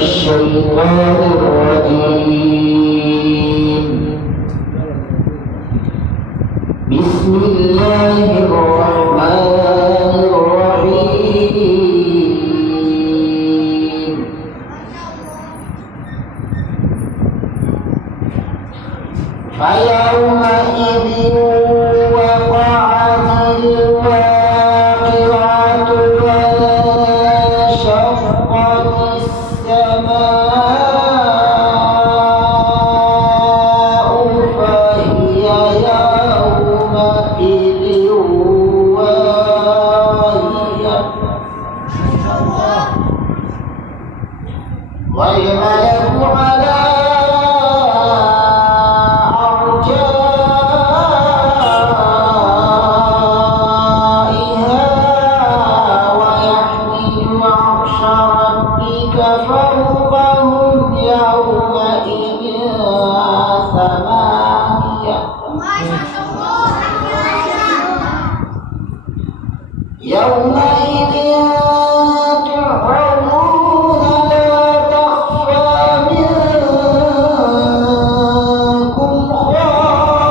الشيطان الرجيم. بسم الله الرحمن الرحيم. فيومئذ وقعت الواقعة وانشقت السماء فهي يومئذ واهية والملك على فوقهم يومئذ ثمانية يومئذ تعرضون لا تخفى منكم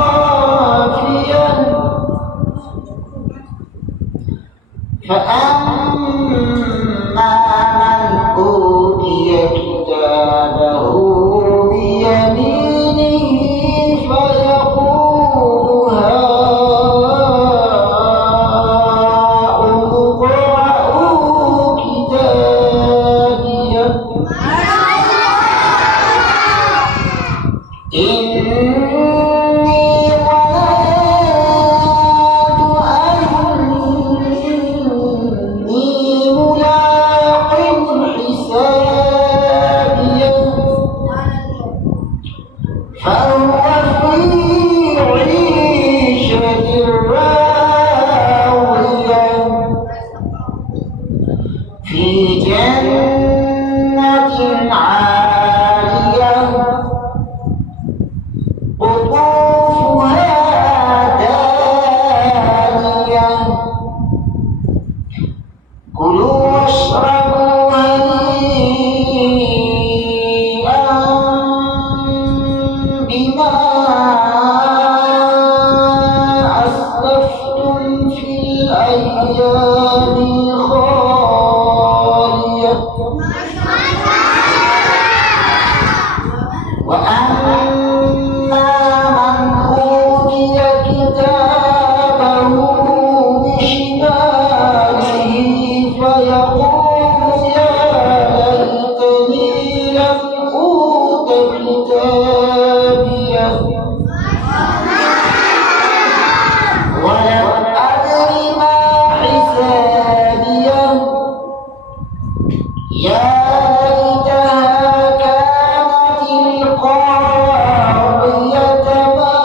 خافية فأما من أوتي كتابه بيمينه فيقول هاؤم اقرءوا كتابيه إني ظننت أني ملاق حسابيه فهو في عيشة راضية في جنة عالية قطوفها دانية كلوا واشربوا هنيئا بما أسلفتم في الأيام الخالية وأما من أوتي كتابه بشماله فيقول يا ليتني لم أوت كتابيه ولم أدر ما حسابيه يا ليتها كانت القاضية ما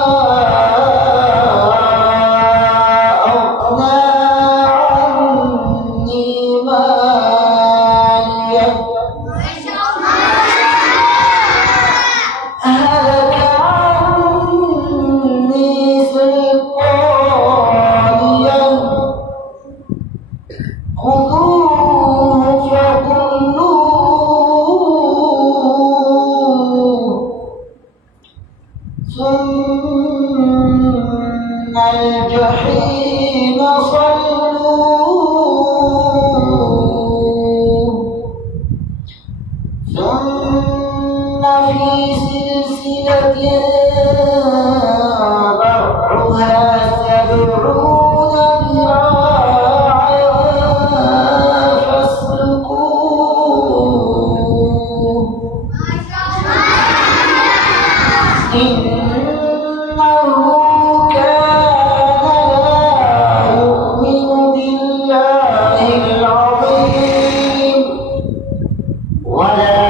أغنى عني ماليه هلك عني سلطانيه خذوه فغلوه ثم الجحيم صلوه ثم في سلسلة ذرعها 70 ذراعا فاسلكوه إنه كان لا يؤمن بالله العظيم ولا